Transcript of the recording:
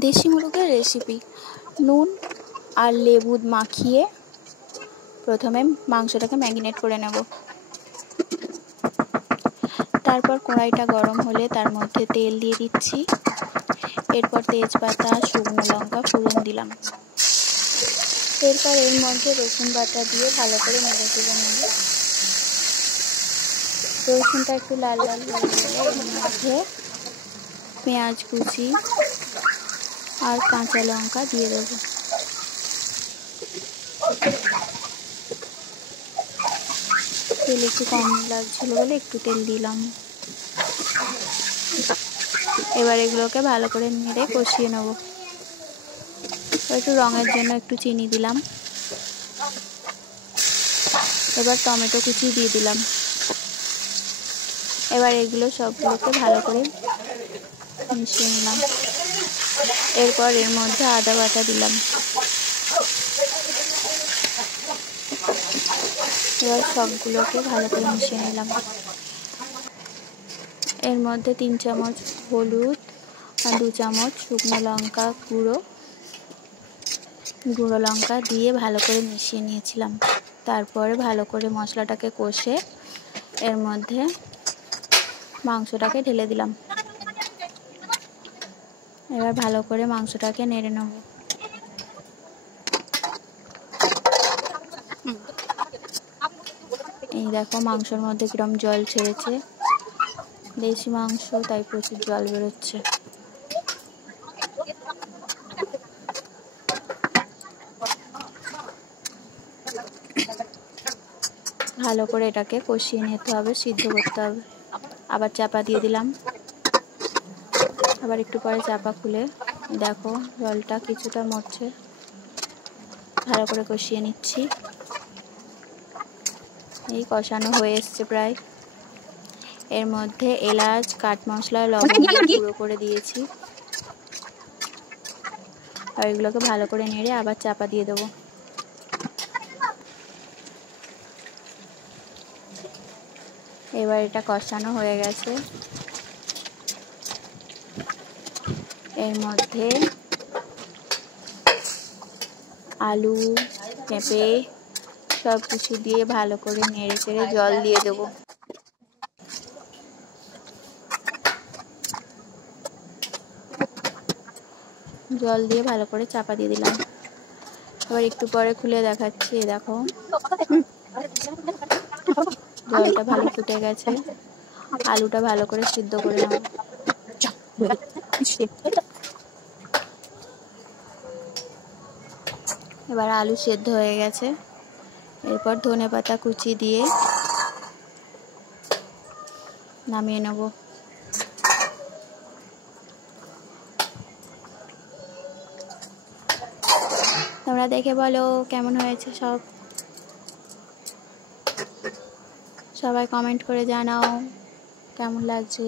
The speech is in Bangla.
দেশি মুরগের রেসিপি। নুন আর লেবু মাখিয়ে প্রথমে মাংসটাকে ম্যারিনেট করে নেব। তারপর কড়াইটা গরম হলে তার মধ্যে তেল দিয়ে দিচ্ছি। এরপর তেজপাতা, শুকনো লঙ্কা ফোড়ন দিলাম। এরপর এর মধ্যে রসুন বাটা দিয়ে ভালো করে নেড়ে চেড়ে নেব। রসুনটা একটু লাল লাল হয়ে গেলে এর মধ্যে পেঁয়াজ কুচি আর কাঁচা লঙ্কা দিয়ে দেব। তেল একটু কম লাগছিল বলে একটু তেল দিলাম। এবার এগুলোকে ভালো করে নেড়ে কষিয়ে নেব। একটু রঙের জন্য একটু চিনি দিলাম। এবার টমেটো কুচি দিয়ে দিলাম। এবার এগুলো সবগুলোকে ভালো করে মিশিয়ে নিলাম। এরপর এর মধ্যে আদা বাটা দিলাম। এবার সবগুলোকে ভালো করে মিশিয়ে নিলাম। এর মধ্যে 3 চামচ হলুদ আর 2 চামচ শুকনো লঙ্কা গুঁড়ো লঙ্কা দিয়ে ভালো করে মিশিয়ে নিয়েছিলাম। তারপরে ভালো করে মশলাটাকে কষে এর মধ্যে মাংসটাকে ঢেলে দিলাম। এবার ভালো করে মাংসটাকে নেড়ে নেব। এই দেখো মাংসের মধ্যে কিরম জল ছেড়েছে। দেশি মাংস তাই প্রচুর জল বেরোচ্ছে। ভালো করে এটাকে কষিয়ে নিতে হবে, সিদ্ধ করতে হবে। আবার চাপা দিয়ে দিলাম। আবার একটু পরে চাপা খুলে দেখো জলটা কিছুটা মরছে। ভালো করে কষিয়ে নিচ্ছি। এই কষানো হয়ে এসছে প্রায়। এর মধ্যে এলাচ, কাঠ মশলা, লবঙ্গ গুঁড়ো করে দিয়েছি। আর এগুলোকে ভালো করে নেড়ে আবার চাপা দিয়ে দেবো। এবার এটা কষানো হয়ে গেছে। এর মধ্যে আলু, পেঁপে সব কিছু দিয়ে ভালো করে নেড়ে চেড়ে জল দিয়ে দেবো। জল দিয়ে ভালো করে চাপা দিয়ে দিলাম। আবার একটু পরে খুলে দেখাচ্ছি। দেখো জলটা ভালো ফুটে গেছে। আলুটা ভালো করে সিদ্ধ করে নেব। এবার আলু সেদ্ধ হয়ে গেছে। এরপর ধনেপাতা কুচি দিয়ে নামিয়ে নেব। তোমরা দেখে বলো কেমন হয়েছে সবাই কমেন্ট করে জানাও কেমন লাগছে।